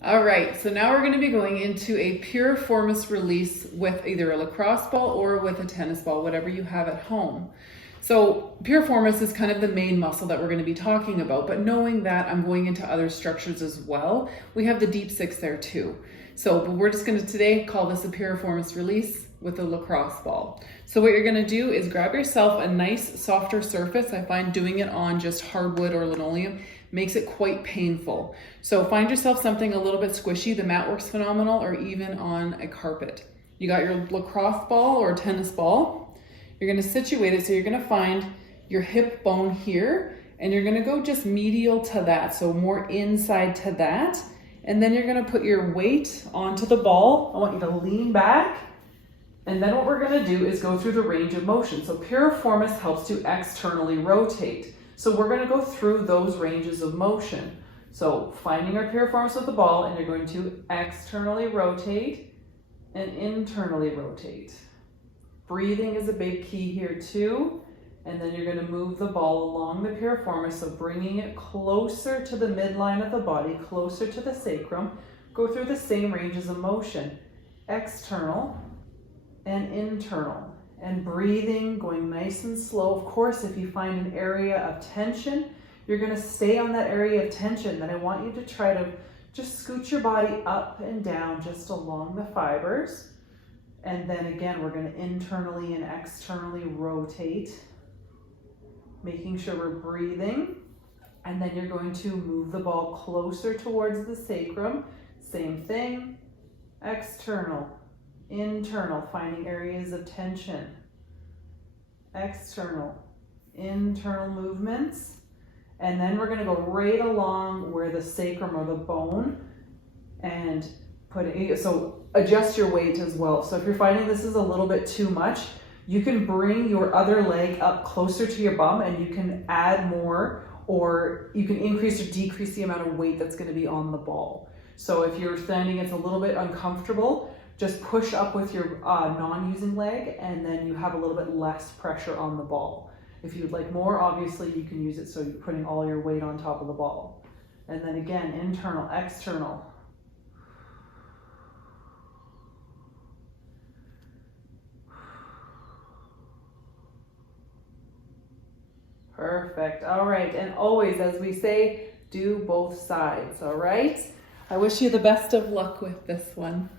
All right, so now we're going to be going into a piriformis release with either a lacrosse ball or with a tennis ball, whatever you have at home. So piriformis is kind of the main muscle that we're going to be talking about, but knowing that I'm going into other structures as well, we have the deep six there too. So we're just going to today call this a piriformis release with a lacrosse ball. So what you're going to do is grab yourself a nice softer surface. I find doing it on just hardwood or linoleum makes it quite painful. So find yourself something a little bit squishy. The mat works phenomenal, or even on a carpet. You got your lacrosse ball or tennis ball. You're going to situate it, so you're going to find your hip bone here, and you're going to go just medial to that, so more inside to that. And then you're going to put your weight onto the ball. I want you to lean back. And then what we're going to do is go through the range of motion. So piriformis helps to externally rotate. So we're going to go through those ranges of motion. So finding our piriformis with the ball, and you're going to externally rotate and internally rotate. Breathing is a big key here too. And then you're going to move the ball along the piriformis, so bringing it closer to the midline of the body, closer to the sacrum. Go through the same ranges of motion. External and internal, and breathing, going nice and slow. Of course, if you find an area of tension, you're going to stay on that area of tension. Then I want you to try to just scoot your body up and down just along the fibers. And then again, we're going to internally and externally rotate, making sure we're breathing. And then you're going to move the ball closer towards the sacrum. Same thing, external, internal, finding areas of tension. External, internal movements. And then we're going to go right along where the sacrum or the bone, and put it, so adjust your weight as well. So if you're finding this is a little bit too much, you can bring your other leg up closer to your bum, and you can add more, or you can increase or decrease the amount of weight that's going to be on the ball. So if you're finding it's a little bit uncomfortable, just push up with your non-using leg, and then you have a little bit less pressure on the ball. If you'd like more, obviously you can use it so you're putting all your weight on top of the ball. And then again, internal, external. Perfect. All right. And always, as we say, do both sides. All right. I wish you the best of luck with this one.